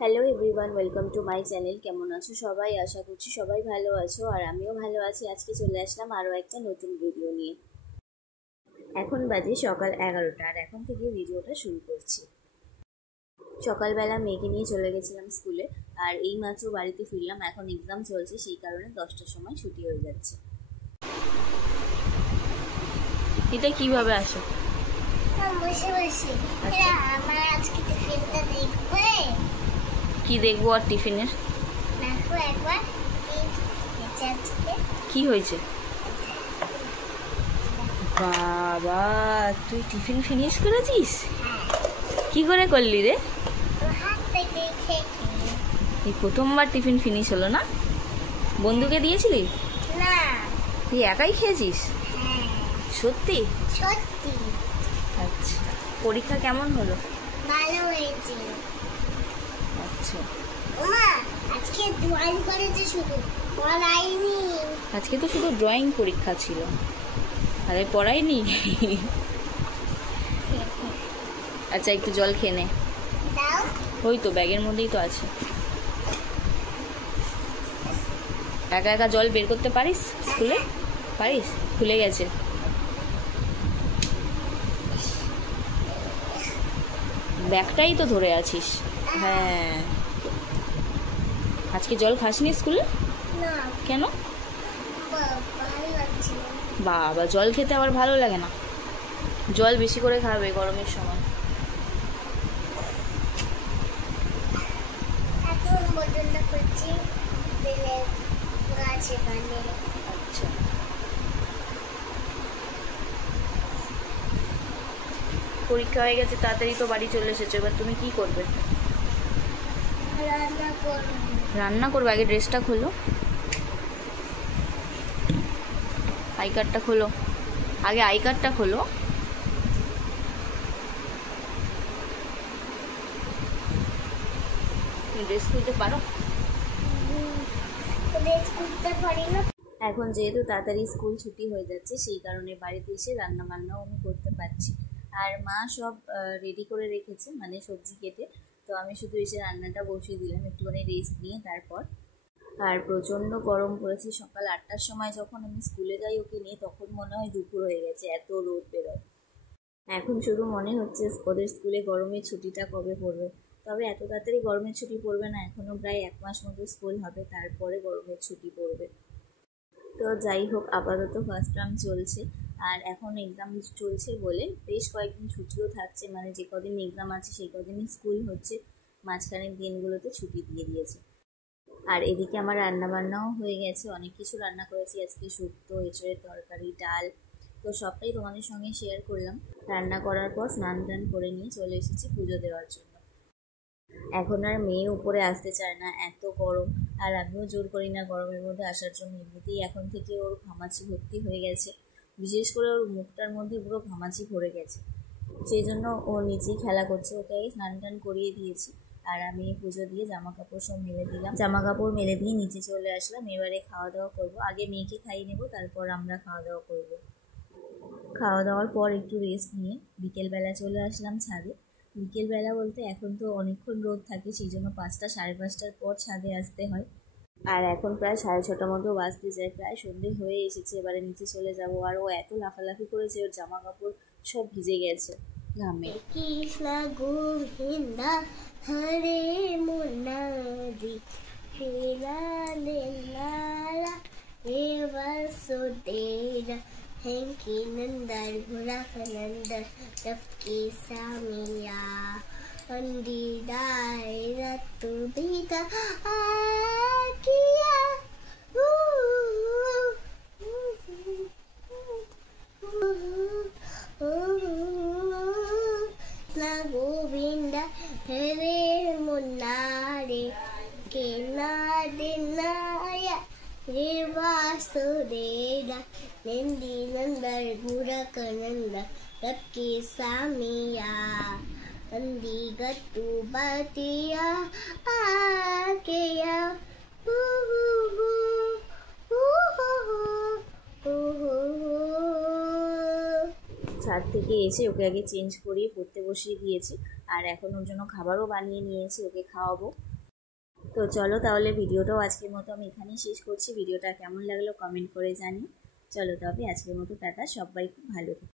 Hello everyone, welcome to my channel. কেমন আছো সবাই? আশা করছি সবাই ভালো আছো, আর আমিও ভালো আছি। আজকে চলে আসলাম আরও একটা নতুন ভিডিও নিয়ে। এখন বাজে সকাল 11টা, আর এখন থেকে ভিডিওটা শুরু করছি। সকালবেলা মেয়েকে নিয়ে চলে গেছিলাম স্কুলে, আর এই মাত্র বাড়িতে ফিরলাম। এখন এক্সাম চলছে, সেই কারণে 10টার সময় ছুটি হয়ে যাচ্ছে। এটা কিভাবে আসো? বসে বসে আমার আজকে টিফিনটা দেখবে। কি দেখবো আর টিফিনের? দেখো একবার কি হয়েছে? বাবা, তুই টিফিন ফিনিশ করেছিস? কি করে করলি রে? এই প্রথমবার টিফিন ফিনিশ হলো না? বন্ধুকে দিয়েছিলি? না, তুই একাই খেয়েছিস? সত্যি? সত্যি। আচ্ছা, পরীক্ষা কেমন হলো? ভালো হয়েছে। আচ্ছা, মা আজকে ড্রয়িং করেছে, শুধু পড়াইনি। আজকে তো শুধু ড্রয়িং পরীক্ষা ছিল, আরে পড়াইনি। আচ্ছা, একটু জল খেয়ে নে। দাও। ওই তো ব্যাগের মধ্যেই তো আছে। একা একা জল বের করতে পারিস স্কুলে? পারিস? খুলে গেছে। ব্যাগটাই তো ধরে আছিস। হ্যাঁ, আজকে জল খাসনি স্কুলে? না। কেন? ভালো লাগছে না। বাবা, জল খেতে আবার ভালো লাগে না? জল বেশি করে খাবে গরমের সময়। এখন বোতলটা করছি তেলের গাছ এখানে। আচ্ছা, পরীক্ষা হয়ে গেছে, তাড়াতাড়ি তো বাড়ি চলে এসেছো। এবার তুমি কি করবে? রান্না করবো। রান্না করবে? আগে ড্রেসটা খোলো, আই কার্ডটা খোলো। আগে আই কার্ডটা খোলো। তুমি ড্রেস খুলতে পারো? ড্রেস করতে পারি না। এখন যেহেতু তাড়াতাড়ি স্কুল ছুটি হয়ে যাচ্ছে, সেই কারণে বাড়িতে এসে রান্না বান্নাও আমি করতে পারছি। আর মা সব রেডি করে রেখেছে, মানে সবজি কেটে। তো আমি শুধু এসে রান্নাটা বসিয়ে দিলাম একটুখানি রেস্ট নিয়ে তারপর। আর প্রচণ্ড গরম পড়েছে। সকাল 8টার সময় যখন আমি স্কুলে যাই ওকে নিয়ে, তখন মনে হয় দুপুর হয়ে গেছে, এত রোদ বেরোয়। এখন শুধু মনে হচ্ছে ওদের স্কুলে গরমের ছুটিটা কবে পড়বে। তবে এত তাড়াতাড়ি গরমের ছুটি পড়বে না, এখনও প্রায় 1 মাস মতো স্কুল হবে, তারপরে গরমের ছুটি পড়বে। তো যাই হোক, আপাতত ফার্স্ট টার্ম চলছে, আর এখন এক্সাম চলছে বলে বেশ কয়েকদিন ছুটিও থাকছে, মানে যে কদিন এক্সাম আছে সেই কদিনই স্কুল হচ্ছে, মাঝখানের দিনগুলোতে ছুটি দিয়ে দিয়েছে। আর এদিকে আমার রান্না বান্নাও হয়ে গেছে, অনেক কিছু রান্না করেছি আজকে, শুক্তো, এঁচড়ের তরকারি, ডাল। তো সবটাই তোমাদের সঙ্গে শেয়ার করলাম। রান্না করার পর স্নান টান করে নিয়ে চলে এসেছি পুজো দেওয়ার জন্য। এখন আর মেয়ে উপরে আসতে চায় না, এত গরম। আর আমিও জোর করি না গরমের মধ্যে আসার জন্য, এমনিতেই এখন থেকে ওর ঘামাচি ভর্তি হয়ে গেছে। বিশেষ করে ওর মুখটার মধ্যে পুরো ঘামাচি ভরে গেছে, সেই জন্য ও নিচেই খেলা করছে। ওকে আগে স্নান টান করিয়ে দিয়েছি, আর আমি পুজো দিয়ে জামা কাপড় সব মেলে দিলাম। জামা কাপড় মেলে দিয়ে নিচে চলে আসলাম। এবারে খাওয়া দাওয়া করবো, আগে মেয়েকে খাইয়ে নেবো, তারপর আমরা খাওয়া দাওয়া করবো। খাওয়া দাওয়ার পর একটু রেস্ট নিয়ে বিকেলবেলা চলে আসলাম ছাদে। বিকেলবেলা বলতে এখন তো অনেকক্ষণ রোদ থাকে, সেই জন্য 5টা সাড়ে 5টার পর ছাদে আসতে হয়। আর এখন প্রায় 6:30 মতো বাজতে যায়, প্রায় সন্ধে হয়ে এসেছে। এবারে নিচে চলে যাব। আর ও এত লাফালাফি করেছে, ওর জামা কাপড় সব ভিজে গেছে ঘামে। কৃষ্ণ গোবিন্দ হরে মুরারি লীলা হে বাসুদেব হেঙ্কি নন্দন ভুরাখনন্দ सबकी सामिया अंदीदार रतु बिदा किया गोविंद हरे मुन्नारे के नादिनाया हे वासुदेव नंदी नंदन भूरकनंद सबके सामिया नंदी गतु बतिया आकेया ছাদ থেকে এসে ওকে আগে চেঞ্জ করিয়ে পড়তে বসিয়ে দিয়েছি। আর এখন ওর জন্য খাবারও বানিয়ে নিয়েছি, ওকে খাওয়াবো। তো চলো তাহলে ভিডিওটাও আজকের মতো আমি এখানেই শেষ করছি। ভিডিওটা কেমন লাগলো কমেন্ট করে জানিও। চলো তবে আজকের মতো টাটা, সবাই খুব ভালো থেকো।